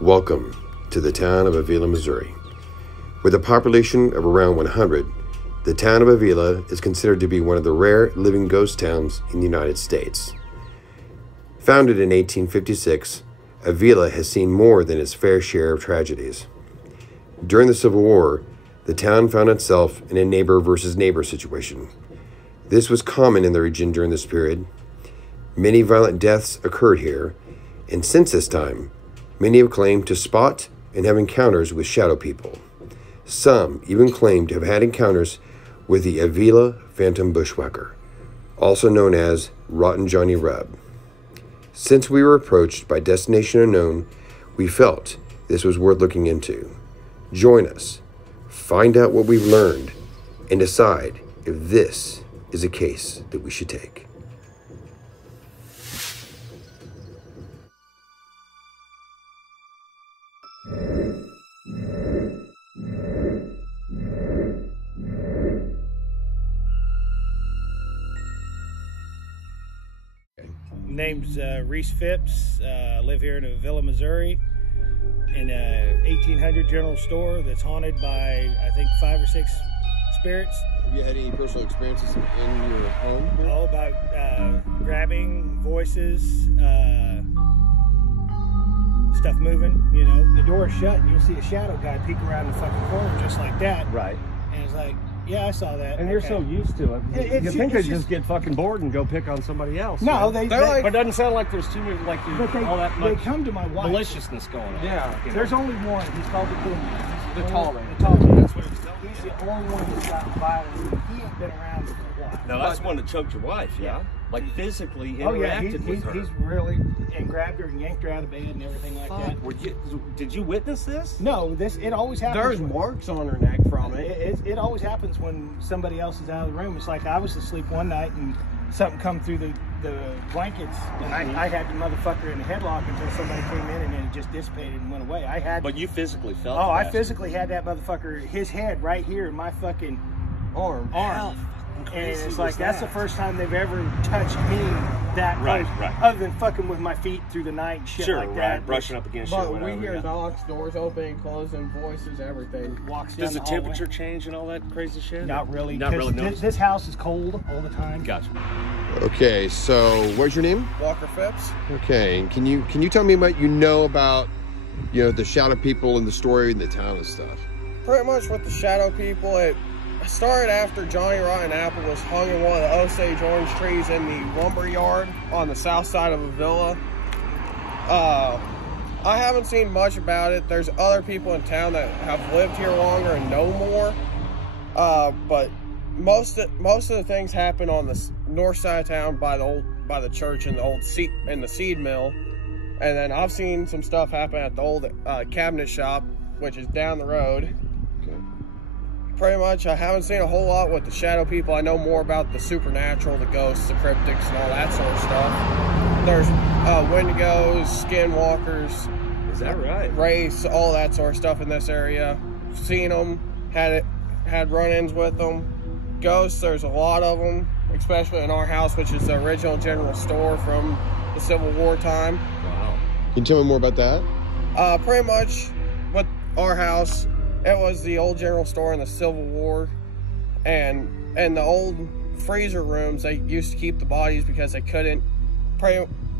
Welcome to the town of Avilla, Missouri. With a population of around 100, the town of Avilla is considered to be one of the rare living ghost towns in the United States. Founded in 1856, Avilla has seen more than its fair share of tragedies. During the Civil War, the town found itself in a neighbor versus neighbor situation. This was common in the region during this period. Many violent deaths occurred here, and since this time, many have claimed to spot and have encounters with shadow people. Some even claim to have had encounters with the Avilla Phantom Bushwhacker, also known as Rotten Johnny Reb. Since we were approached by Destination Unknown, we felt this was worth looking into. Join us, find out what we've learned, and decide if this is a case that we should take. Name's Reese Phipps. Live here in Avilla, Missouri, in a 1800 general store that's haunted by, I think, 5 or 6 spirits. Have you had any personal experiences in your home? All about grabbing, voices, stuff moving. You know, the door is shut and you'll see a shadow guy peek around the fucking corner just like that. Right. And it's like, yeah, I saw that. And you're so used to it. You think they just get fucking bored and go pick on somebody else. No, they like, but it doesn't sound like there's too many, like all that much they come to my wife. maliciousness going on. Yeah, you know? there's only one. He's called the boogeyman. The tall man. The tall man. That's what he's telling me. He's the only one that's got violence. He ain't been around for a while. Now that's the one that choked your wife, yeah? Like physically interacted with her. He's really, and grabbed her and yanked her out of bed and everything like that. Did you witness this? No, it always happens. There's marks on her neck from it. It always happens when somebody else is out of the room. It's like I was asleep one night and something come through the blankets, and I had the motherfucker in the headlock until somebody came in, and then it just dissipated and went away. But you physically felt I physically had that mother, his head right here in my fucking arm. And it's like, that's the first time they've ever touched me that close, other than fucking with my feet through the night and shit like that. Brushing up against you. But we hear knocks, doors open, closing, voices, everything. Does the temperature change and all that crazy shit? Not really. Not really. This house is cold all the time. Gotcha. Okay, so what's your name? Walker Phipps. Okay, and can you tell me what you know about, the shadow people in the story in the town and stuff? Pretty much with the shadow people, it started after Johnny Rotten Apple was hung in one of the Osage orange trees in the lumber yard on the south side of Avilla. I haven't seen much about it. There's other people in town that have lived here longer and know more. But most of the things happen on the north side of town by the church and the seed mill. And then I've seen some stuff happen at the old cabinet shop, which is down the road. Pretty much, I haven't seen a whole lot with the shadow people. I know more about the supernatural, the ghosts, the cryptics, and all that sort of stuff. There's wendigos, skinwalkers. Is that right? Wraiths, all that sort of stuff in this area. Seen them, had run-ins with them. Ghosts, there's a lot of them, especially in our house, which is the original general store from the Civil War time. Wow. Can you tell me more about that? Pretty much with our house, it was the old general store in the Civil War, and the old freezer rooms, they used to keep the bodies because they couldn't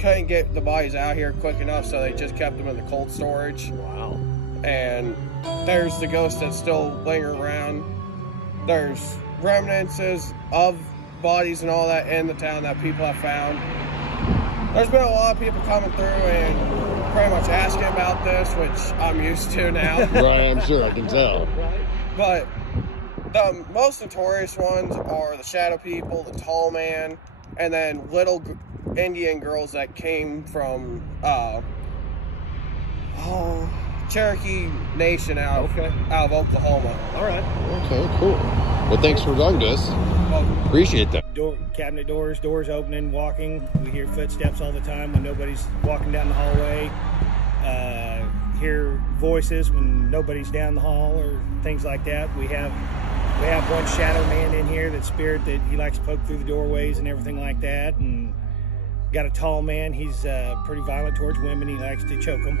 get the bodies out here quick enough, so they just kept them in the cold storage. Wow. And there's the ghosts that still linger around. There's remnants of bodies and all that in the town that people have found. There's been a lot of people coming through and pretty much asking about this, which I'm used to now. Right, I'm sure, I can tell. But the most notorious ones are the shadow people, the tall man, and then little Indian girls that came from Cherokee Nation out of Oklahoma. All right. Okay, cool. Well, thanks for talking to us. Appreciate that. Cabinet doors opening, walking. We hear footsteps all the time when nobody's walking down the hallway. Hear voices when nobody's down the hall or things like that. We have one shadow man in here, that spirit that he likes to poke through the doorways and everything like that. And got a tall man. He's pretty violent towards women. He likes to choke them.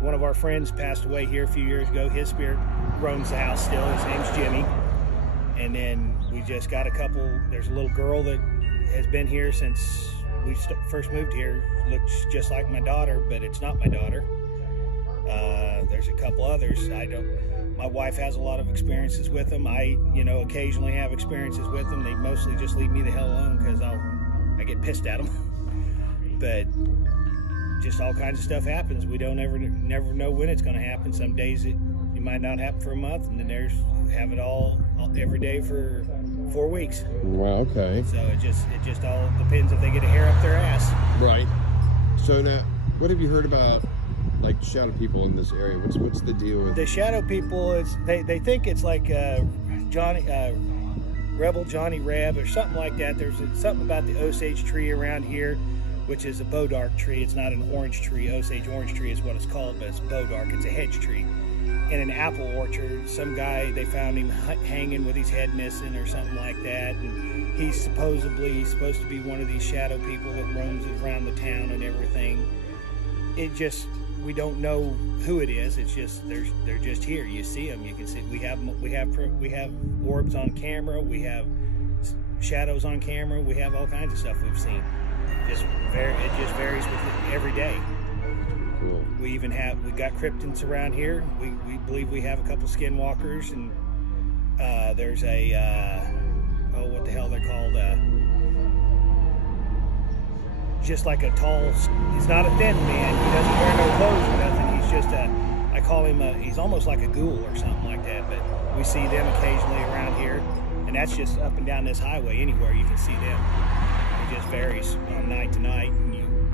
One of our friends passed away here a few years ago. His spirit roams the house still. His name's Jimmy. And then we just got a couple. There's a little girl that has been here since we first moved here. Looks just like my daughter, but it's not my daughter. There's a couple others. My wife has a lot of experiences with them. I, occasionally have experiences with them. They mostly just leave me the hell alone because I get pissed at them. But just all kinds of stuff happens. We don't never know when it's going to happen. Some days it might not happen for a month, and then have it all every day for 4 weeks. Wow, okay. So it just all depends if they get a hair up their ass. Right. So now, what have you heard about, like, shadow people in this area? What's the deal with the shadow people? They think it's like Rebel Johnny Reb or something like that. There's something about the Osage tree around here, which is a bodark tree. It's not an orange tree. Osage orange tree is what it's called, but it's bodark. It's a hedge tree. In an apple orchard, some guy, they found him hanging with his head missing or something like that, and he's supposed to be one of these shadow people that roams around the town and everything. We don't know who it is. It's just they're just here. You see them. You can see. We have orbs on camera. We have shadows on camera. We have all kinds of stuff we've seen. It just varies with it every day. Cool. We got cryptids around here. We believe we have a couple skinwalkers, and there's what the hell they're called? Just like a tall. He's not a thin man. He doesn't wear no clothes or nothing. He's just I call him he's almost like a ghoul or something like that. But we see them occasionally around here, and that's just up and down this highway. Anywhere you can see them. It just varies on night to night.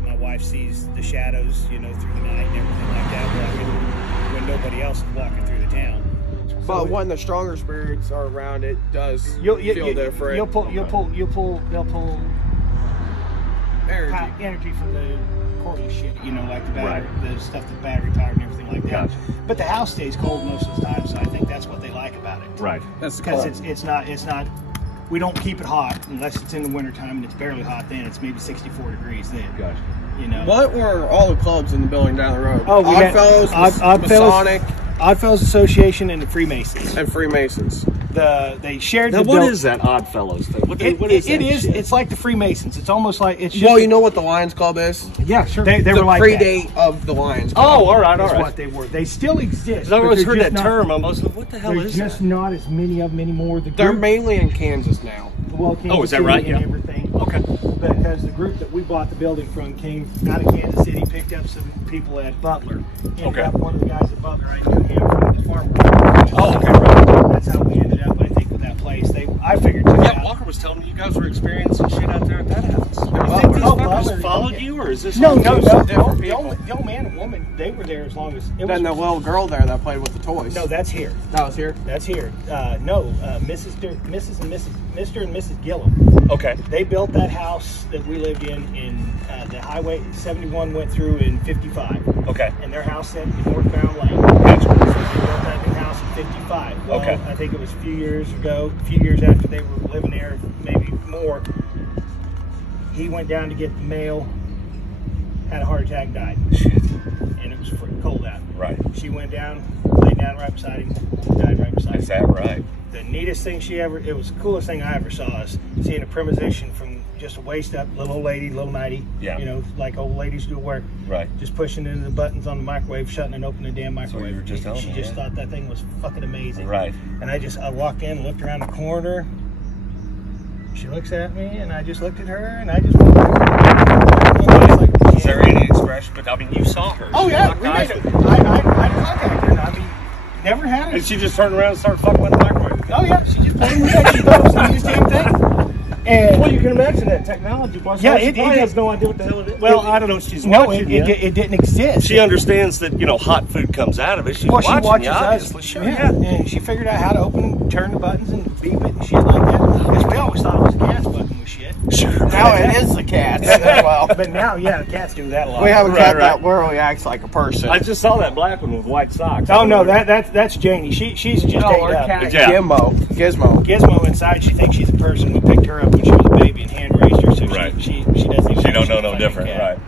My wife sees the shadows, through the night and everything like that, walking when nobody else is walking through the town. But when the stronger spirits are around, it does feel different. They'll pull energy from the corny shit, like the battery, the stuff that's battery powered and everything like that. Gotcha. But the house stays cold most of the time, so I think that's what they like about it. Right. That's because it's not. We don't keep it hot unless it's in the wintertime, and it's barely hot then. It's maybe 64 degrees then. Gotcha. What were all the clubs in the building down the road? Oh, Oddfellows, Masonic, Oddfellows Association, and the Freemasons. They shared now, the what is that Oddfellows thing? What is that shit? It's like the Freemasons. It's almost like it's. Just well, you know what the Lions Club is? Yeah, sure. They were like predate of the Lions Club. Oh, all right. That's what they were. They still exist. I always heard that term. I was like, what the hell is that? There's just not as many of them anymore. They're mainly in Kansas now. Well, Kansas is that right? City and everything. Okay. Because the group that we bought the building from came out of Kansas City, picked up some people at Butler. Ended up one of the guys at Butler, I knew him from the farm. Oh, okay, right. That's how we ended up, I think, with that place. I figured too. Yeah, Walker was telling me you guys were experiencing shit out there at that house. You think these fuckers followed you, or is this No. different The old man and woman, they were there as long as it was. Then the little girl there that played with the toys. No, that's here. That was here? That's here. Mrs. and Mr. and Mrs. Gillum. Okay. They built that house that we lived in the Highway 71 went through in 55. Okay. And their house set in northbound lane. Gotcha. So they built that new house in 55. Well, okay. I think it was a few years after they were living there, maybe more. He went down to get the mail, had a heart attack, died. Shit. And it was freaking cold out. Right. She went down, laid down right beside him, died right beside him. Is that right? The neatest thing it was the coolest thing I ever saw is seeing a premonition from just a waist up, little old lady, little nighty, like old ladies do wear. Right. Just pushing into the buttons on the microwave, shutting and opening the damn microwave. So you were just telling she me, just thought that thing was fucking amazing. Right. And I walked in, looked around the corner. She looks at me, and I just looked at her, and I just. Is there any expression? But I mean, you saw her. Oh yeah, we made it. I contacted her. I mean, never had it. And she just turned around and started fucking with the microwave. Oh yeah, she just played with that. She thought it was the neatest damn thing. And well, you can imagine that technology. Yeah, it has no idea what the hell it is. Well, I don't know if she's no, watching it didn't exist. She understands that hot food comes out of it. She's watching she watches you, obviously. us. Sure, yeah. And she figured out how to open and turn the buttons and beep it and shit like that. Because we always thought it was a cat's button with shit. Sure. Now it is the cats as well. But now, yeah, the cats do that a lot. We have a cat that literally acts like a person. I just saw that black one with white socks. Oh no, that's Janie. She's just cat Gizmo inside. She thinks she's a person. We picked her up when she was a baby and hand raised her, so right. she doesn't. She don't know no different, right?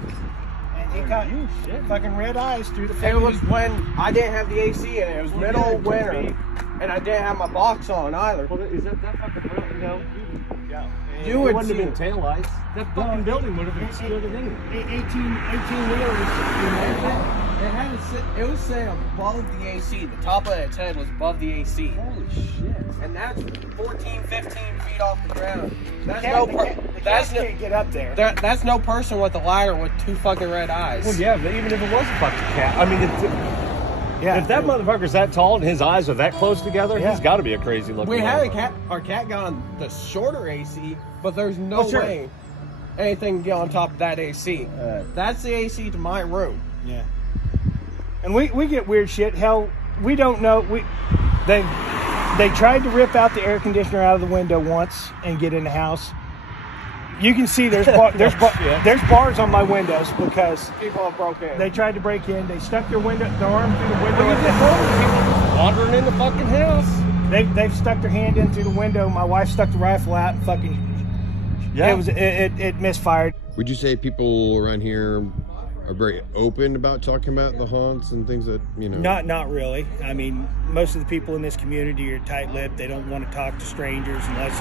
caught fucking red eyes through the. It was when I didn't have the AC in it. It was middle of winter, and I didn't have my box on either. Well, is that fucking real? You know, you would wouldn't see have been taillights. That fucking building would have been stood it anyway. 18 wheelers. It had to sit. It was sitting above the AC. The top of its head was above the AC. Holy shit! And that's 14, 15 feet off the ground. That's Can't get up there. That's no person with a ladder with 2 fucking red eyes. Well, yeah, but even if it was a fucking cat, I mean, if that motherfucker's that tall and his eyes are that close together, he's got to be a crazy looking. We had a cat. Our cat got on the shorter AC, but there's no way anything can get on top of that AC. That's the AC to my room. Yeah. And we get weird shit. Hell, we don't know. They tried to rip out the air conditioner out of the window once and get in the house. You can see there's bars on my windows because People have broke in. they tried to break in. They stuck their arm through the window. wandering in the fucking house. They've stuck their hand in through the window. My wife stuck the rifle out. And fucking it misfired. Would you say people around here are very open about talking about the haunts and things that, you know? Not really. I mean, most of the people in this community are tight-lipped. They don't want to talk to strangers unless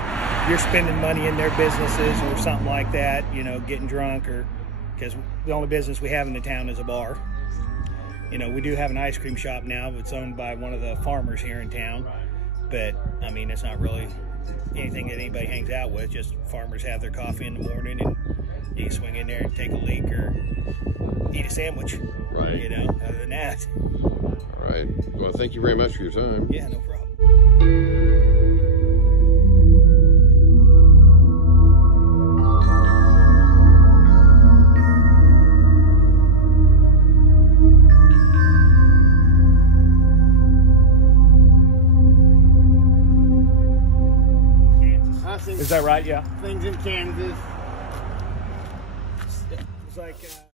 you're spending money in their businesses or something like that, you know, getting drunk, or because the only business we have in the town is a bar. You know, we do have an ice cream shop now, but it's owned by one of the farmers here in town. But, I mean, it's not really anything that anybody hangs out with. Just farmers have their coffee in the morning and you can swing in there and take a leak or eat a sandwich. Right. You know, other than that. All right. Well, thank you very much for your time. Yeah, no problem. Is that right? Yeah. Things in Kansas. It's like